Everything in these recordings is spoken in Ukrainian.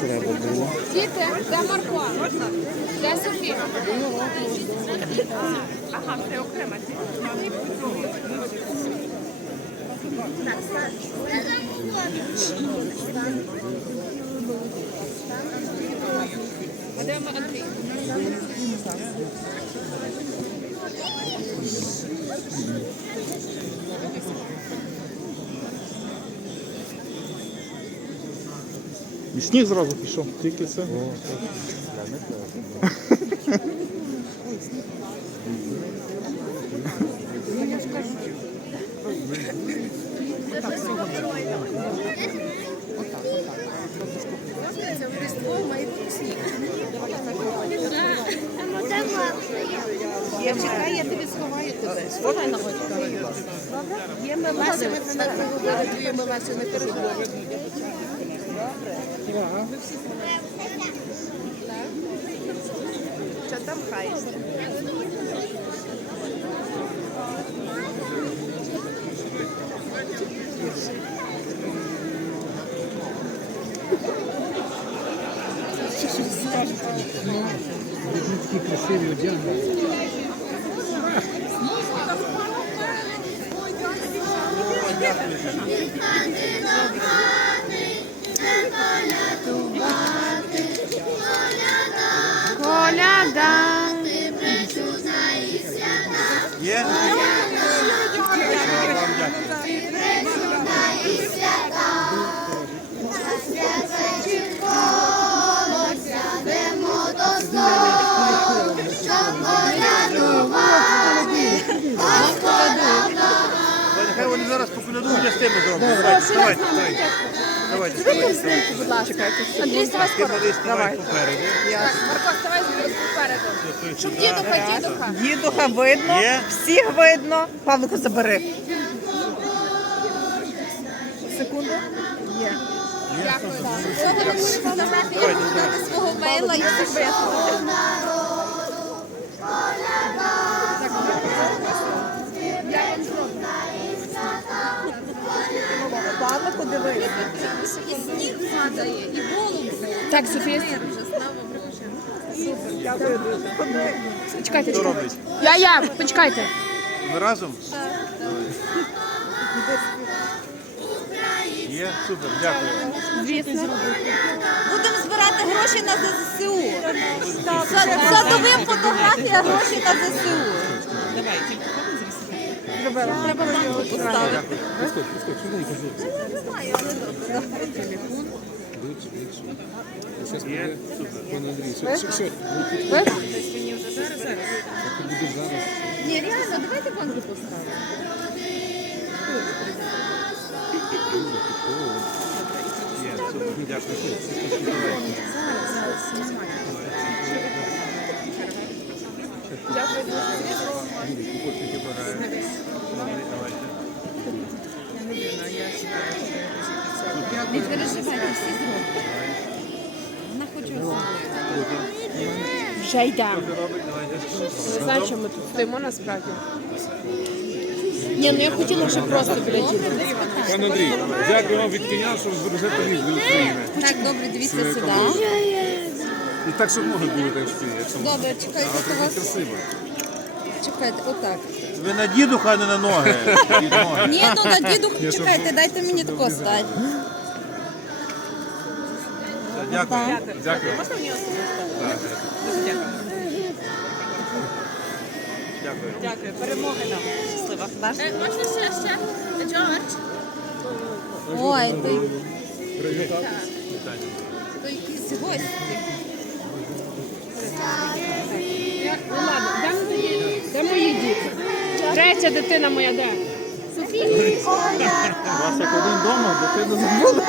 Треба було. Діти, де Марко? Де Софія? Ага, це окремо. А де Андрій? І сніг зразу пішов, тільки це. Дівчинка, я тобі сховаю тебе. Очі. Є милася, не перебуває. Є милася, не перебуває. Що там хаєшся? Такі красиві одягнені. З тими зроблю. Давайте, давайте, давайте. Давайте. Будь ласка. Андрій, ставай Ти скоро. ставай попереду. Марко, ставай попереду. Щоб дідуха, дідуха. Дідуха видно, Є? всіх видно. Павлику забери. Секунду. Є. Дякую. Давайте свого мейла і себе. Дивись. І сніг падає, і голуб. Так, Софія. Дякую дуже. Чекайте. робить? Я, я, почекайте. Ми разом? Є? Супер, дякую. Будемо збирати гроші на ЗСУ. За- Садовим фотографія гроші на ЗСУ. Треба його поставити. Супер. Ви? Ні, реально, давайте банки поставимо. Є, супер, дякую. Не переживайте, всі зроблять. Вона хоче особливо. Вже йдемо. Не знаю, чому ми тут стоїмо насправді. Ні, ну я хотіла вже просто біля діда. Пан Андрій, дякую вам від киян, що ви збережете України. Так, добре, дивіться сюди. І так, щоб ноги були так всі. Добре, чекайте, А то трохи вас. красиво. Чекайте, отак. Ви на дідуха, а не на ноги. Під ноги. Ні, ну на діду, чекайте, дайте мені тако стати. Дякую. Дякую. Дякую. Дякую. Перемоги нам. Щаслива. Наш Можна ще, ще? Джордж? Ой, ти. То якісь гості. Я- Ну ладно, де мої, де мої діти? Третя дитина моя де? Софія. У вас як один вдома, дитина забули.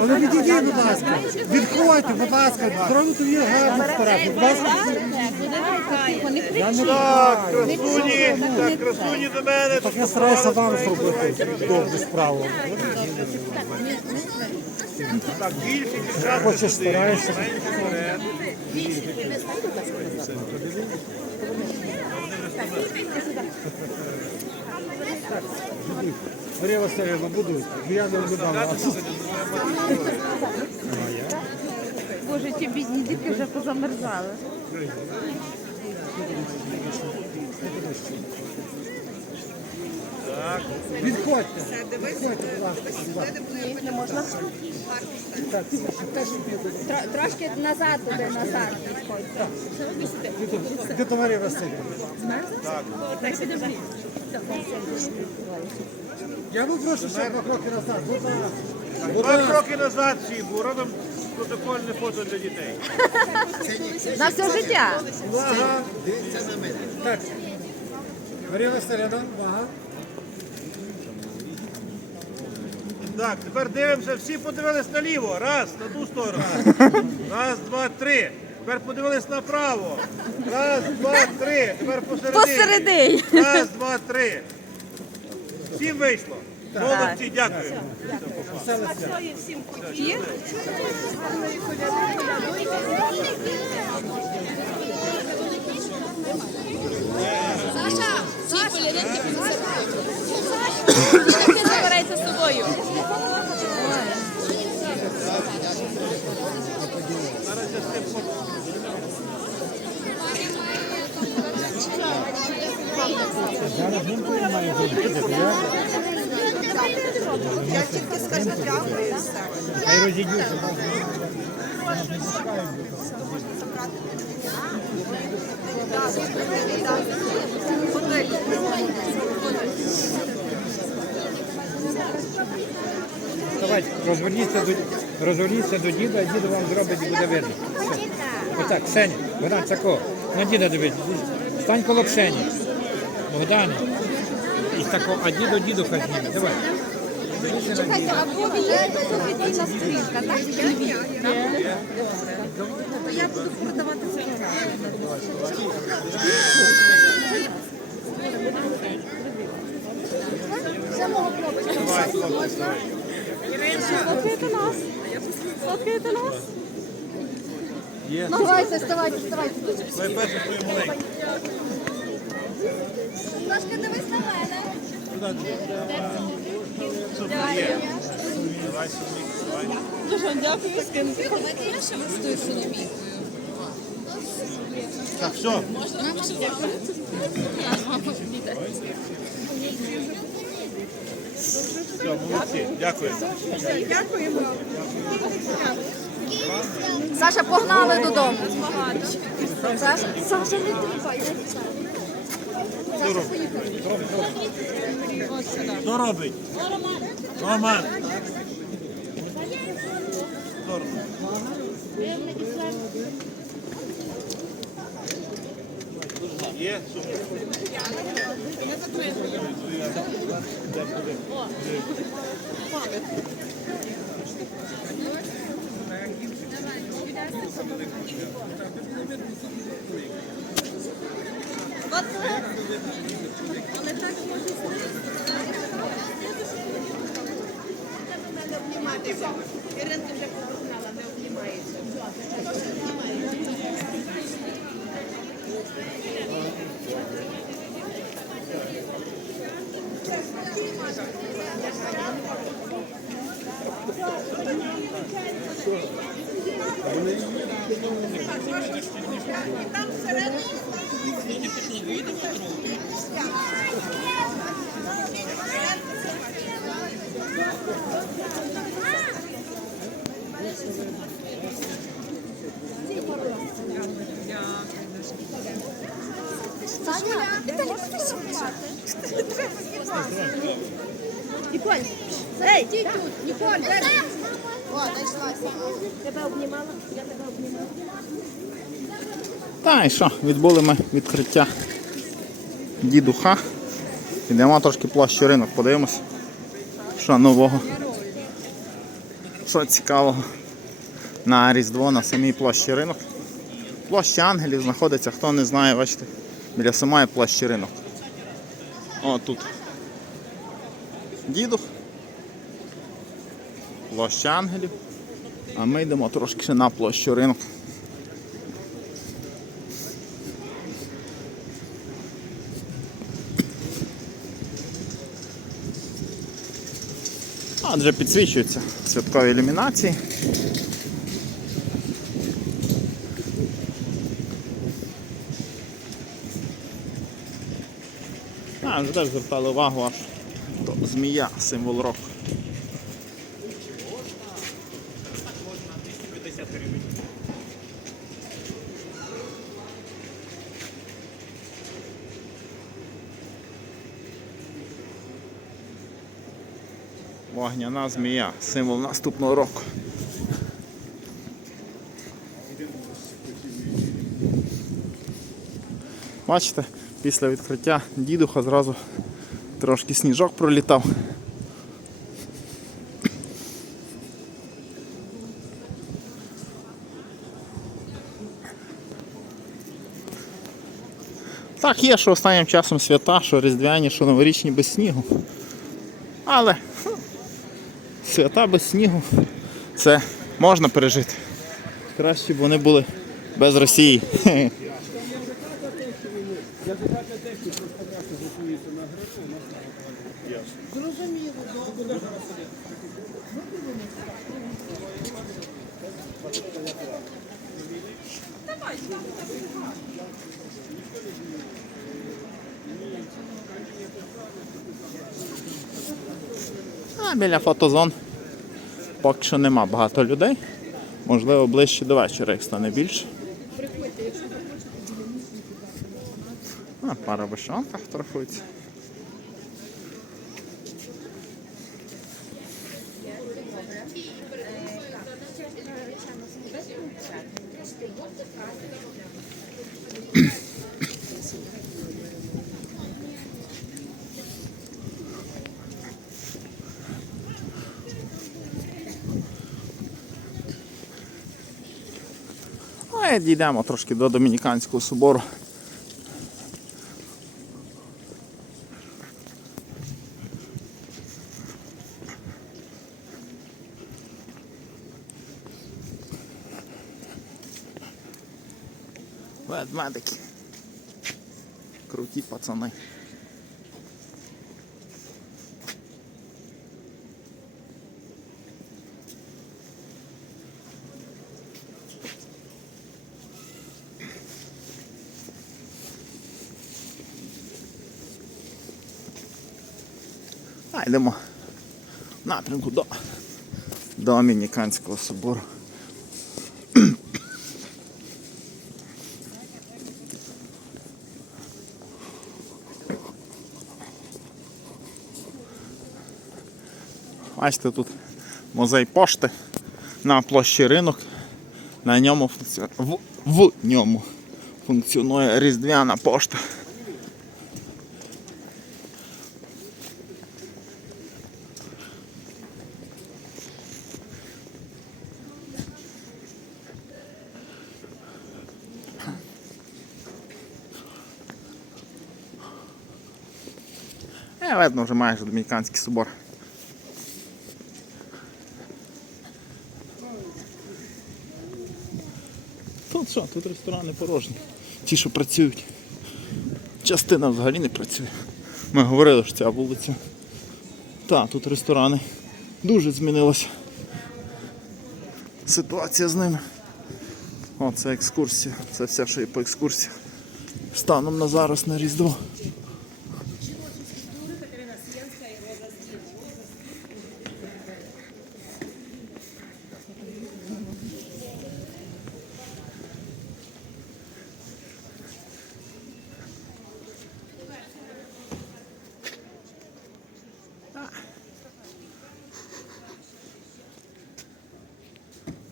Але відійдіть, будь ласка. Відходьте, будь ласка. Дорогу тут є гарний. Будь ласка. Так, красуні, так, красуні до мене. Так я стараюся вам зробити добру справу. Так, більше дівчат. Хочеш, стараєшся. Марія Васильівна, будуть. Я не любила. Боже, ті бідні дітки вже позамерзали. Відходьте. Відходьте, будь ласка. Тро- Трошки назад туди, назад. Де то Марія Васильівна? Я попрошу ще два кроки назад. Будь ласка. Два кроки назад всі, бо робимо протокольне фото для дітей. На все життя. Увага. Так. Марія Васильівна, увага. Так, тепер дивимося, всі подивились наліво. Раз, на ту сторону. Раз, два, три. Тепер подивились направо. Раз, два, три. Тепер посередині. Посередині. Раз, два, три. Всім вийшло. Молодці, дякую. Забирається з собою. Я тільки скажу і все. Давайте, розверніться до, розверніться до діда, а діду вам зробить і буде видно. Все. Отак, Ксеня, Богдан, тако, на діда дивись. Стань коло Ксені. Богдан. І тако, а діду діду хай. Давай. Чекайте, а ви є офіційна сторінка, так? То я буду продавати фотографії. Слухайте нас. Слухайте нас. Давайте, вставайте, вставайте. Давай перше твою маленьку. Трошки дивись на мене. Собі, давай. Давайте я ще фіномікою. Так, все. Все, молодці, дякую. Саша, погнали додому. Саша, Саша, не тріпай. Хто робить? Роман. Є, супер. Іринка вже повернула, не обнімається. Саня, Ніколь, ей, тут, Ніколь, дай. О, знайшлася. Тебе обнімала, я тебе обнімала. Та і що, відбули ми відкриття дідуха. Йдемо трошки площу ринок, подивимось, що нового Що цікавого на Різдво на самій площі ринок. Площа ангелів знаходиться, хто не знає, бачите, біля самої площі ринок. О, тут дідух. Площа ангелів. А ми йдемо трошки ще на площу ринок. Адже підсвічуються святкові ілюмінації. Вже теж звертали увагу аж то змія, символ року. Вогняна змія, символ наступного року. Бачите, після відкриття дідуха зразу трошки сніжок пролітав. Так, є, що останнім часом свята, що різдвяні, що новорічні без снігу. Але свята без снігу це можна пережити. Краще б вони були без Росії. А біля фотозон поки що нема багато людей. Можливо, ближче до вечора їх стане більше. А, пара вишанках торгується. А і дійдемо трошки до Домініканського собору. Ведмедики. Круті пацани. А йдемо в напрямку до Домініканського собору. Бачите, тут музей пошти на площі ринок. На ньому функціонує в, в ньому функціонує різдвяна пошта. Е, видно вже майже Домініканський собор. Що, тут ресторани порожні. Ті, що працюють. Частина взагалі не працює. Ми говорили, що ця вулиця. Та, тут ресторани. Дуже змінилася ситуація з ними. О, це екскурсія. Це все, що є по екскурсіях. Станом на зараз на Різдво.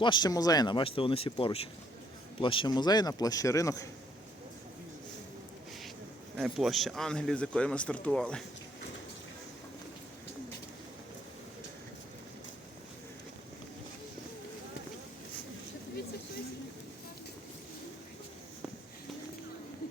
Площа музейна, бачите, вони всі поруч. Площа музейна, площа ринок. Е, Площа ангелів, з якої ми стартували.